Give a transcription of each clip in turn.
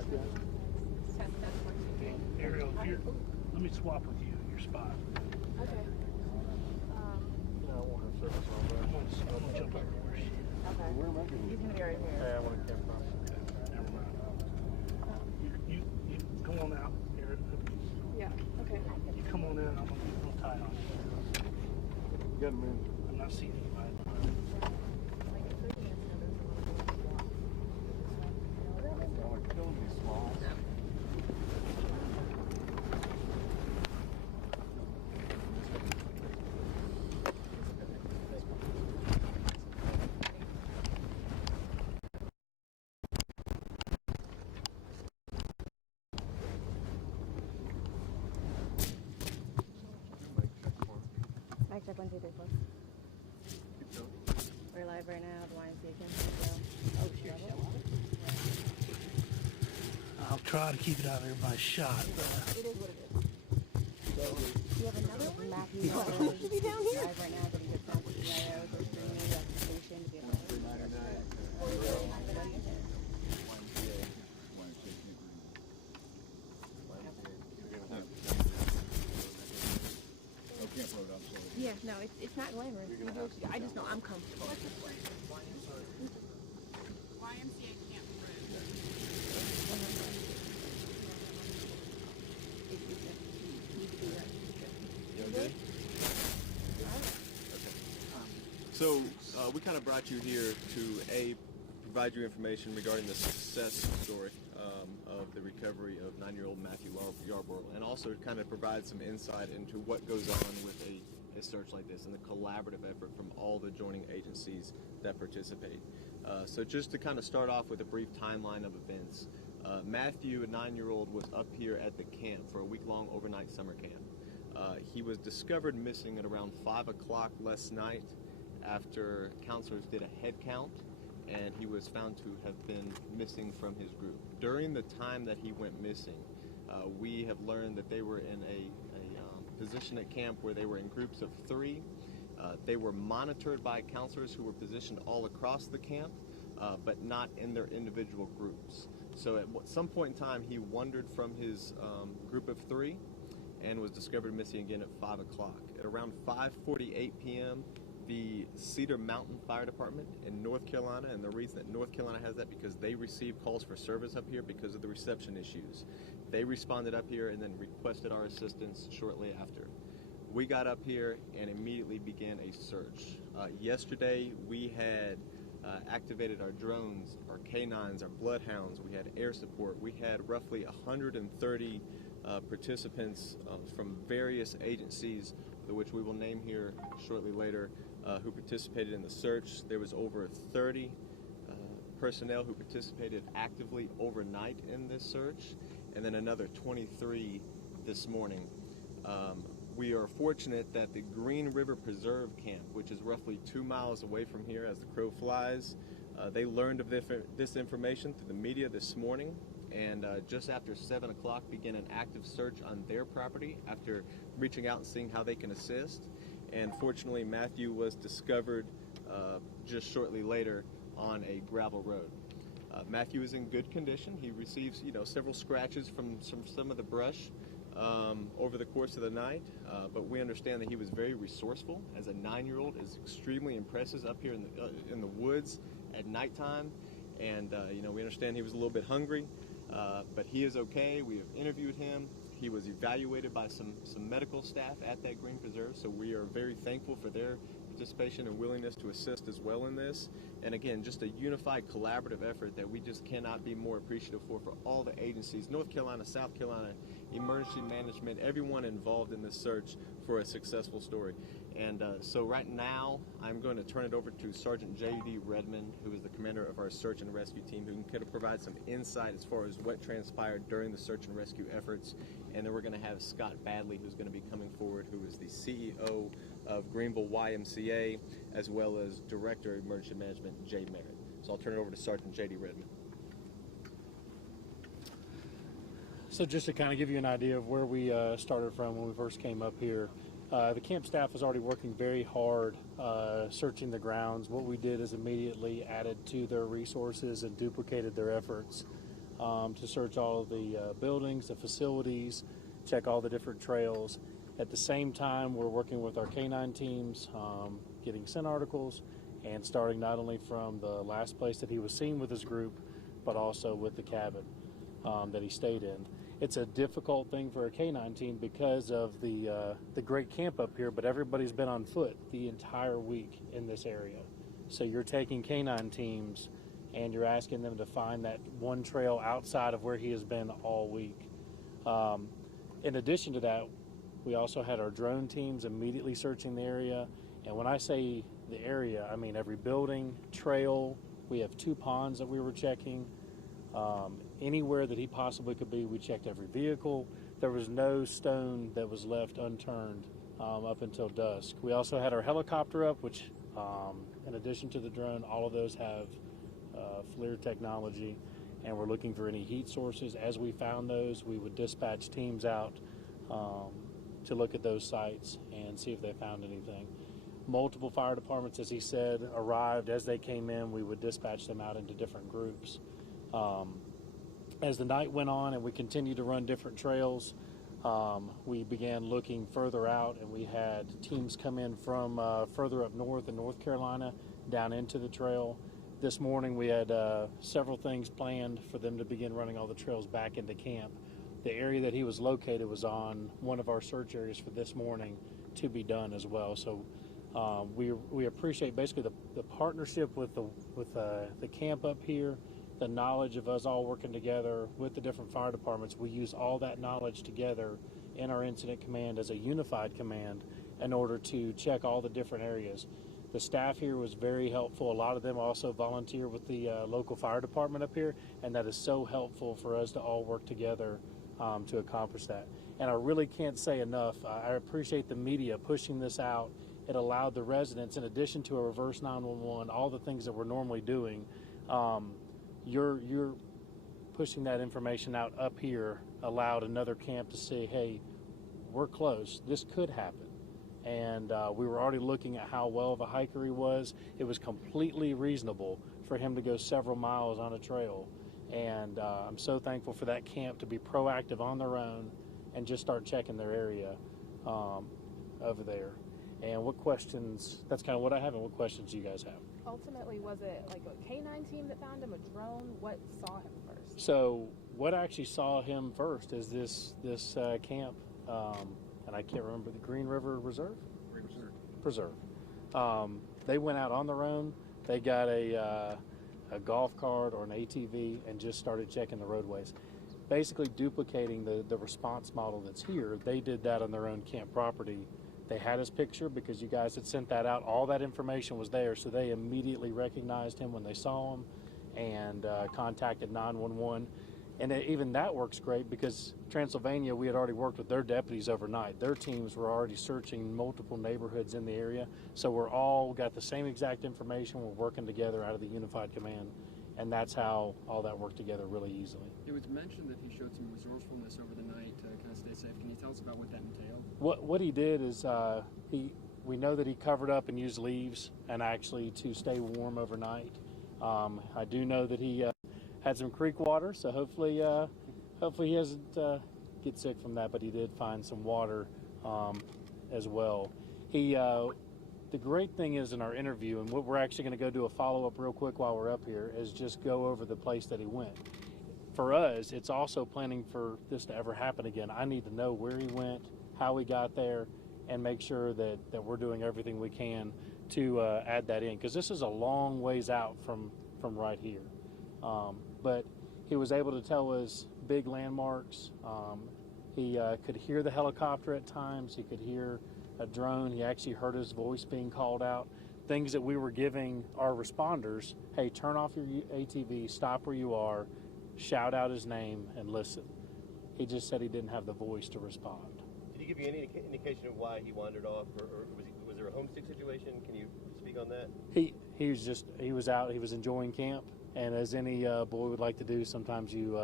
Test, test, 1, 2, 3. Ariel, let me swap with you your spot. Okay. Yeah, I want her service on that. I'm gonna jump over where she is. Okay. Where am I going? He's gonna be right here. Yeah, I want to camp from. Never mind. You come on out. Here. Yeah. Okay. You come on in. I'm gonna tie on you. You got a minute. I'm not seeing anybody. Y'all are killing me, Smalls. Mic check 1, 2, 3, 4. Keep going. We're live right now. The YMCA campus. Oh, shit. I'll try to keep it out of everybody's shot. But, It is what it is. You have another one? Matthew. You should be down here. Live right now. Getting good sound for CIO. We're streaming the application to be able to Yeah, no, it's not glamorous. I just know I'm comfortable. YMCA Camp Road. You okay? So we kind of brought you here to provide you information regarding the success story of the recovery of 9-year-old Matthew Yarborough, and also kind of provide some insight into what goes on with a search like this and the collaborative effort from all the joining agencies that participate. So just to kind of start off with a brief timeline of events, Matthew, a 9-year-old, was up here at the camp for a week-long overnight summer camp. He was discovered missing at around 5 o'clock last night after counselors did a head count, and he was found to have been missing from his group. During the time that he went missing, we have learned that they were in a position at camp where they were in groups of 3. They were monitored by counselors who were positioned all across the camp, but not in their individual groups. So at some point in time, he wandered from his group of 3 and was discovered missing again at 5 o'clock. At around 5:48 p.m., the Cedar Mountain Fire Department in North Carolina, and the reason that North Carolina has that because they receive calls for service up here because of the reception issues. They responded up here and then requested our assistance shortly after. We got up here and immediately began a search. Yesterday we had activated our drones, our canines, our bloodhounds. We had air support. We had roughly 130 participants from various agencies, which we will name here shortly later, who participated in the search. There was over 30 personnel who participated actively overnight in this search, and then another 23 this morning. We are fortunate that the Green River Preserve Camp, which is roughly 2 miles away from here as the crow flies, they learned of this information through the media this morning, and just after 7 o'clock began an active search on their property after reaching out and seeing how they can assist. And fortunately, Matthew was discovered just shortly later on a gravel road. Matthew is in good condition. He receives, several scratches from some of the brush over the course of the night, but we understand that he was very resourceful. As a 9-year-old, is extremely impressive up here in the woods at nighttime, and we understand he was a little bit hungry, but he is okay. We have interviewed him. He was evaluated by some medical staff at that Green Preserve, so we are very thankful for their participation and willingness to assist as well in this. And again, just a unified collaborative effort that we just cannot be more appreciative for all the agencies, North Carolina, South Carolina, emergency management, everyone involved in this search for a successful story. And so right now, I'm going to turn it over to Sergeant J.D. Redmond, who is the commander of our search and rescue team, who can provide some insight as far as what transpired during the search and rescue efforts. And then we're going to have Scott Badley, who's going to be coming forward, who is the CEO of Greenville YMCA, as well as Director of Emergency Management, Jay Merritt. So I'll turn it over to Sergeant J.D. Redmond. So just to kind of give you an idea of where we started from when we first came up here, the camp staff was already working very hard searching the grounds. What we did is immediately added to their resources and duplicated their efforts. to search all of the buildings, the facilities, check all the different trails. At the same time, we're working with our canine teams, getting scent articles, and starting not only from the last place that he was seen with his group, but also with the cabin that he stayed in. It's a difficult thing for a canine team because of the great camp up here, but everybody's been on foot the entire week in this area. So you're taking canine teams and you're asking them to find that one trail outside of where he has been all week. In addition to that, we also had our drone teams immediately searching the area. And when I say the area, I mean every building, trail. We have 2 ponds that we were checking. Anywhere that he possibly could be, we checked every vehicle. There was no stone that was left unturned up until dusk. We also had our helicopter up, which in addition to the drone, all of those have FLIR technology, and we're looking for any heat sources. As we found those, we would dispatch teams out to look at those sites and see if they found anything. Multiple fire departments, as he said, arrived. As they came in, we would dispatch them out into different groups. As the night went on and we continued to run different trails, we began looking further out, and we had teams come in from further up north in North Carolina down into the trail. This morning we had several things planned for them to begin running all the trails back into camp. The area that he was located was on one of our search areas for this morning to be done as well. So we appreciate basically the partnership with the camp up here, the knowledge of us all working together with the different fire departments. We use all that knowledge together in our incident command as a unified command in order to check all the different areas. The staff here was very helpful. A lot of them also volunteer with the local fire department up here, and that is so helpful for us to all work together to accomplish that. And I really can't say enough. I appreciate the media pushing this out. It allowed the residents, in addition to a reverse 911, all the things that we're normally doing, you're pushing that information out up here allowed another camp to say, hey, we're close, this could happen. And we were already looking at how well of a hiker he was. It was completely reasonable for him to go several miles on a trail. And I'm so thankful for that camp to be proactive on their own and just start checking their area over there. And what questions, that's kind of what I have, and what questions do you guys have? Ultimately, was it like a canine team that found him, a drone? What saw him first? So what actually saw him first is this camp, and I can't remember, the Green River Reserve? Preserve. They went out on their own. They got a golf cart or an ATV and just started checking the roadways, basically duplicating the response model that's here. They did that on their own camp property. They had his picture because you guys had sent that out. All that information was there, so they immediately recognized him when they saw him and contacted 911. And even that works great because Transylvania, we had already worked with their deputies overnight. Their teams were already searching multiple neighborhoods in the area. So we're all got the same exact information. We're working together out of the unified command. And that's how all that worked together really easily. It was mentioned that he showed some resourcefulness over the night to kind of stay safe. Can you tell us about what that entailed? What he did is we know that he covered up and used leaves and actually to stay warm overnight. I do know that he had some creek water, so hopefully he doesn't get sick from that, but he did find some water as well. The great thing is in our interview, and what we're actually going to go do a follow-up real quick while we're up here, is just go over the place that he went. For us, it's also planning for this to ever happen again. I need to know where he went, how he got there, and make sure that we're doing everything we can to add that in, because this is a long ways out from right here. But he was able to tell us big landmarks. He could hear the helicopter at times. He could hear a drone. He actually heard his voice being called out. Things that we were giving our responders, hey, turn off your ATV, stop where you are, shout out his name, and listen. He just said he didn't have the voice to respond. Did he give you any indication of why he wandered off, or was there a homesick situation? Can you speak on that? He was out, he was enjoying camp, and as any boy would like to do, sometimes you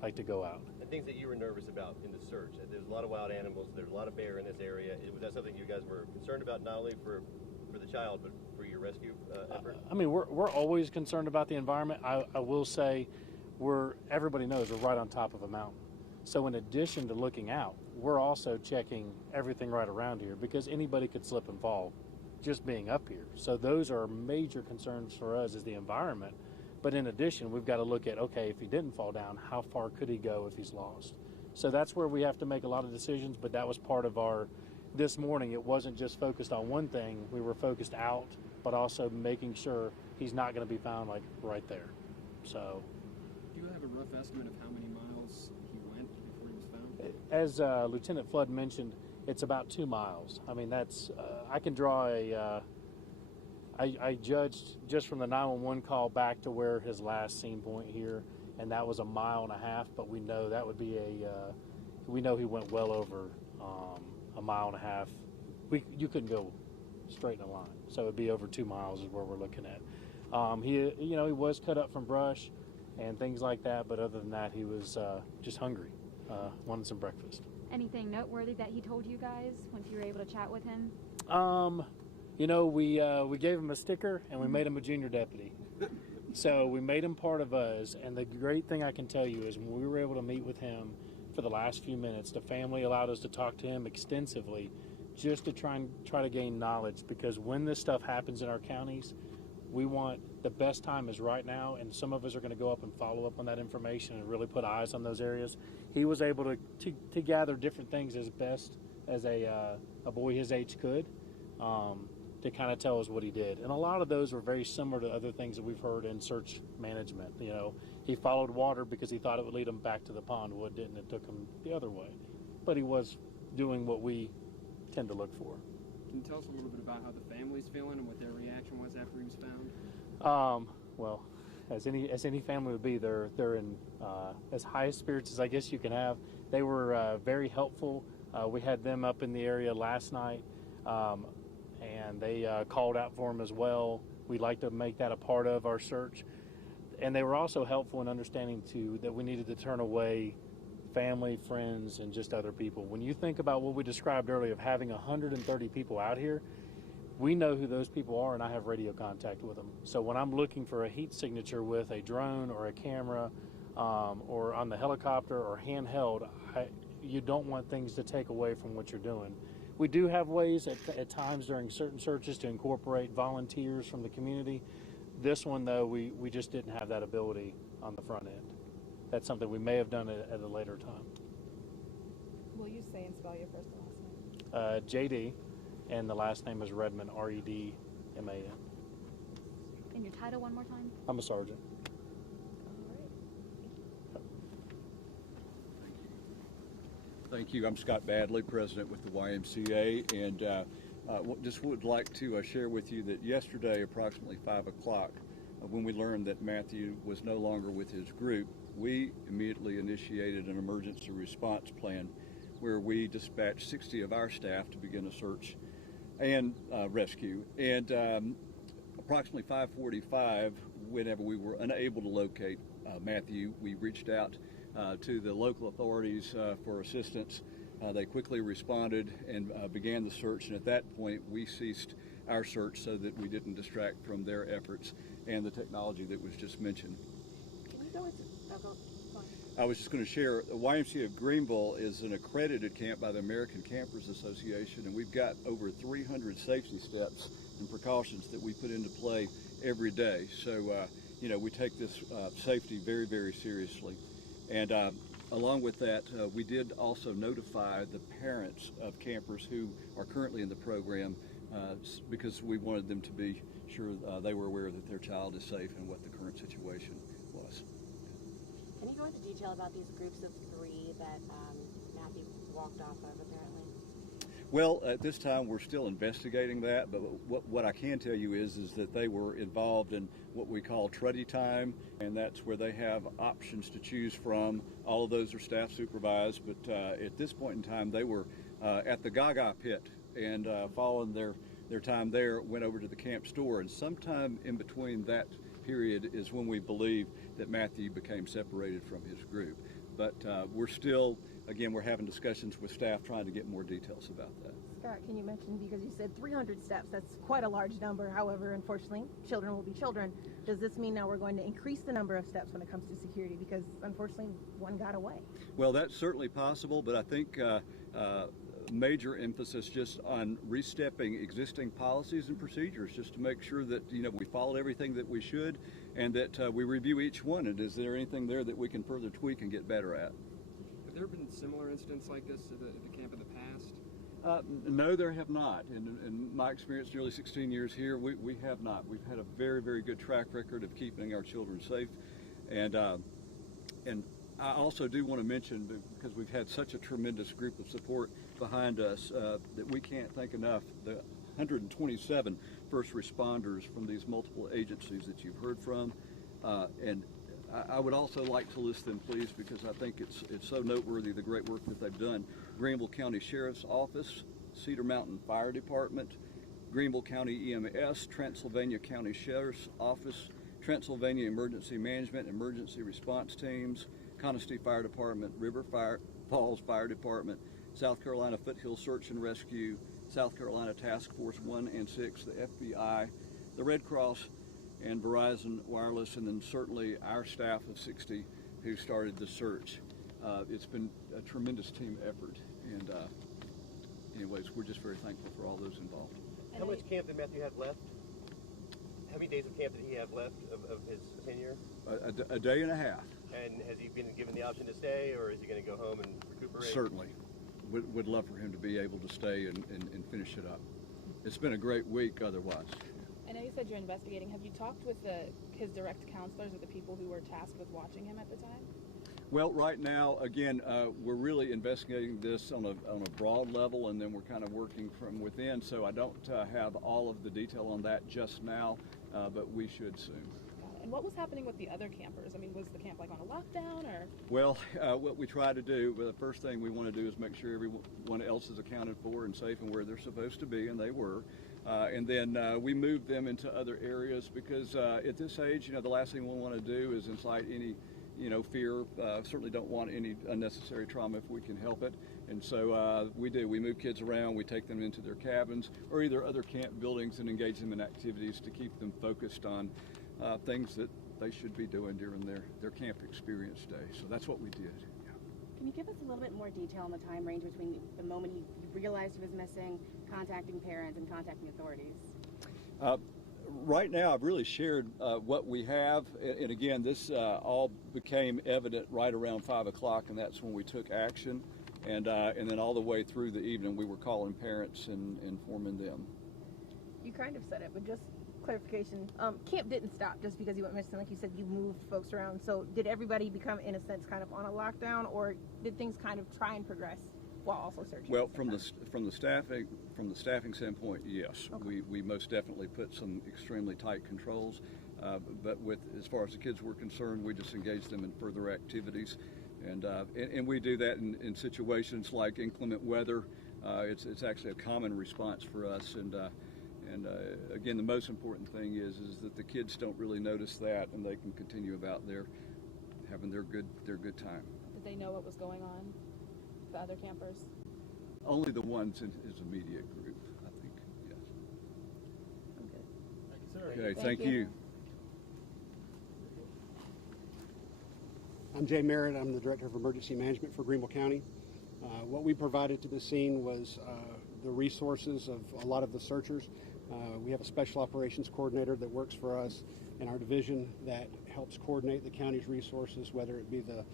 like to go out. And things that you were nervous about in the search. There's a lot of wild animals, there's a lot of bear in this area. Was that something you guys were concerned about, not only for the child, but for your rescue effort? I mean, we're always concerned about the environment. I will say everybody knows we're right on top of a mountain. So in addition to looking out, we're also checking everything right around here because anybody could slip and fall just being up here. So those are major concerns for us is the environment. But in addition, we've got to look at, okay, if he didn't fall down, how far could he go if he's lost? So that's where we have to make a lot of decisions, but that was part of this morning. It wasn't just focused on one thing. We were focused out, but also making sure he's not going to be found like right there. So. Do you have a rough estimate of how many miles he went before he was found? As Lieutenant Flood mentioned, it's about 2 miles. I mean, that's, I can draw I judged just from the 911 call back to where his last scene point here, and that was 1.5 miles, but we know that would be we know he went well over 1.5 miles. You couldn't go straight in a line, so it'd be over 2 miles is where we're looking at. He was cut up from brush and things like that, but other than that, he was just hungry, wanted some breakfast. Anything noteworthy that he told you guys once you were able to chat with him? We gave him a sticker and we made him a junior deputy. So we made him part of us. And the great thing I can tell you is when we were able to meet with him for the last few minutes, the family allowed us to talk to him extensively just to try to gain knowledge, because when this stuff happens in our counties, we want the best time is right now, and some of us are going to go up and follow up on that information and really put eyes on those areas. He was able to gather different things as best as a boy his age could, to kind of tell us what he did. And a lot of those were very similar to other things that we've heard in search management. You know, he followed water because he thought it would lead him back to the pond. Well, it didn't. It took him the other way. But he was doing what we tend to look for. Can you tell us a little bit about how the family's feeling and what their reaction was after he was found? Well, as any family would be, they're in as high spirits as I guess you can have. They were very helpful. We had them up in the area last night, and they called out for him as well. We'd like to make that a part of our search. And they were also helpful in understanding too that we needed to turn away family, friends, and just other people. When you think about what we described earlier of having 130 people out here, we know who those people are, and I have radio contact with them. So when I'm looking for a heat signature with a drone or a camera, or on the helicopter or handheld, you don't want things to take away from what you're doing. We do have ways at times during certain searches to incorporate volunteers from the community. This one, though, we just didn't have that ability on the front end. That's something we may have done at a later time. Will you say and spell your first and last name? JD, and the last name is Redman, REDMAN. And your title one more time? I'm a sergeant. Thank you. I'm Scott Badley, president with the YMCA, and just would like to share with you that yesterday, approximately 5 o'clock, when we learned that Matthew was no longer with his group, we immediately initiated an emergency response plan where we dispatched 60 of our staff to begin a search and rescue. And approximately 5:45, whenever we were unable to locate Matthew, we reached out to the local authorities for assistance. They quickly responded and began the search, and at that point we ceased our search so that we didn't distract from their efforts and the technology that was just mentioned. Can you go into I was just going to share, the YMCA of Greenville is an accredited camp by the American Campers Association, and we've got over 300 safety steps and precautions that we put into play every day. So, we take this safety very, very seriously. And along with that, we did also notify the parents of campers who are currently in the program because we wanted them to be sure they were aware that their child is safe and what the current situation was. Can you go into detail about these groups of 3 that Matthew walked off of apparently? Well, at this time we're still investigating that, but what I can tell you is that they were involved in what we call Truddy time, and that's where they have options to choose from. All of those are staff supervised, but at this point in time they were at the Gaga pit, and following their time there, went over to the camp store, and sometime in between that period is when we believe that Matthew became separated from his group. But we're still, again, we're having discussions with staff trying to get more details about that. Scott, can you mention, because you said 300 steps, that's quite a large number. However, unfortunately, children will be children. Does this mean now we're going to increase the number of steps when it comes to security? Because unfortunately, one got away. Well, that's certainly possible, but I think major emphasis just on restepping existing policies and procedures, just to make sure that we followed everything that we should, and that we review each one. And is there anything there that we can further tweak and get better at? Have there been similar incidents like this at the camp in the past? No, there have not. In my experience, nearly 16 years here, we have not. We've had a very, very good track record of keeping our children safe, and I also do want to mention, because we've had such a tremendous group of support behind us, that we can't thank enough the 127 first responders from these multiple agencies that you've heard from, and I would also like to list them, please, because I think it's so noteworthy, the great work that they've done. Greenville County Sheriff's Office, Cedar Mountain Fire Department, Greenville County EMS, Transylvania County Sheriff's Office, Transylvania Emergency Management, Emergency Response Teams, Conisty Fire Department, River Falls Fire Department, South Carolina Foothill Search and Rescue, South Carolina Task Force 1 and 6, the FBI, the Red Cross, and Verizon Wireless, and then certainly our staff of 60 who started the search. It's been a tremendous team effort, and anyways, we're just very thankful for all those involved. How much camp did Matthew have left? How many days of camp did he have left of his tenure? A day and a half. And has he been given the option to stay, or is he going to go home and recuperate? Certainly. Would love for him to be able to stay and finish it up. It's been a great week otherwise. I know you said you're investigating. Have you talked with his direct counselors or the people who were tasked with watching him at the time? Well, right now, again, we're really investigating this on a broad level, and then we're kind of working from within, so I don't have all of the detail on that just now, but we should soon. And what was happening with the other campers? I mean, was the camp like on a lockdown, or? Well, what we try to do, the first thing we want to do is make sure everyone else is accounted for and safe and where they're supposed to be, and they were. And then we moved them into other areas because at this age, the last thing we want to do is incite any fear. Certainly don't want any unnecessary trauma if we can help it. And so we move kids around, we take them into their cabins or either other camp buildings and engage them in activities to keep them focused on things that they should be doing during their camp experience day. So that's what we did. Can you give us a little bit more detail on the time range between the moment he realized he was missing, contacting parents, and contacting authorities? Right now, I've really shared what we have, and again, this all became evident right around 5 o'clock, and that's when we took action, and then all the way through the evening, we were calling parents and informing them. You kind of said it, but just clarification. Camp didn't stop just because you went missing. Like you said, you moved folks around. So did everybody become, in a sense, kind of on a lockdown, or did things kind of try and progress while also searching? Well, from the staffing standpoint, yes, okay. We most definitely put some extremely tight controls. But as far as the kids were concerned, we just engaged them in further activities, and we do that in situations like inclement weather. It's actually a common response for us, and again, the most important thing is that the kids don't really notice that, and they can continue about having their good time. Did they know what was going on? The other campers? Only the ones in his immediate group, I think. Yes. Okay. Thank you, sir. Okay. Thank you. I'm Jay Merritt. I'm the Director of Emergency Management for Greenville County. What we provided to the scene was the resources of a lot of the searchers. We have a special operations coordinator that works for us in our division that helps coordinate the county's resources, whether it be the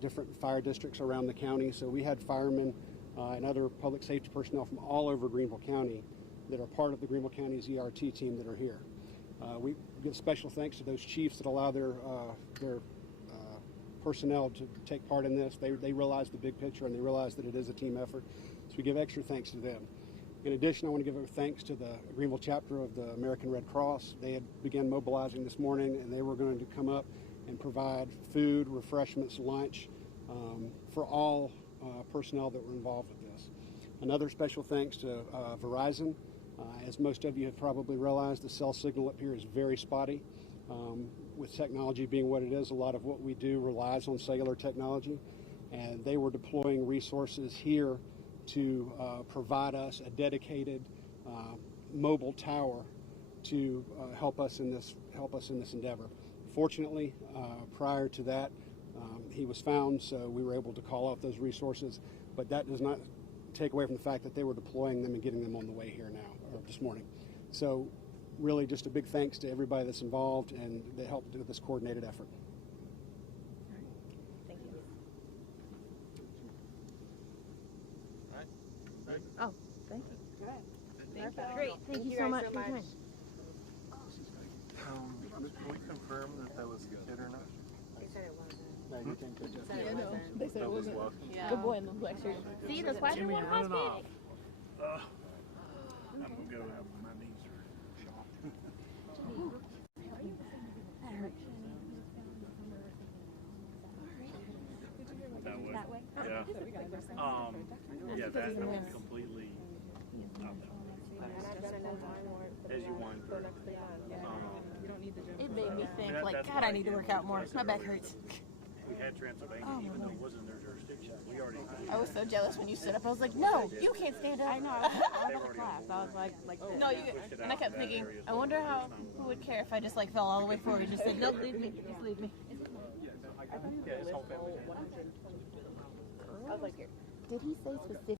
different fire districts around the county. So we had firemen and other public safety personnel from all over Greenville County that are part of the Greenville County's ERT team that are here. We give special thanks to those chiefs that allow their personnel to take part in this. They realize the big picture, and they realize that it is a team effort. So we give extra thanks to them. In addition, I want to give a thanks to the Greenville chapter of the American Red Cross. They had begun mobilizing this morning, and they were going to come up and provide food, refreshments, lunch for all personnel that were involved with this. Another special thanks to Verizon. As most of you have probably realized, the cell signal up here is very spotty. With technology being what it is, a lot of what we do relies on cellular technology, and they were deploying resources here to provide us a dedicated mobile tower to help us in this endeavor. Fortunately, prior to that, he was found, so we were able to call out those resources. But that does not take away from the fact that they were deploying them and getting them on the way here now, or this morning. So, really, just a big thanks to everybody that's involved and that helped do this coordinated effort. Thank you. All right. Oh, thank you. Thank you. Great. Thank you so much for your time. Can we confirm that was a kid or not? They said it wasn't. No, you can't touch They said it wasn't. They said it wasn't. Yeah. Good boy in the black shirt. See, that's why I didn't want to running off. panic. I'm gonna go have my knees are shot. That way? Yeah. Yeah, that was completely as you wind through. It made me think, That- like, that's God, why I need to work out more. My back hurts. We had Transylvania, even though it wasn't in their jurisdiction. We already. I was so jealous when you stood up. I was like, no, you can't stand up. I know. I was in class. I was like this. No, you. And I kept thinking, I wonder who would care if I just like fell all the way forward and just said, nope, leave me, just leave me. Yeah, his whole family. I was like, did he say specific?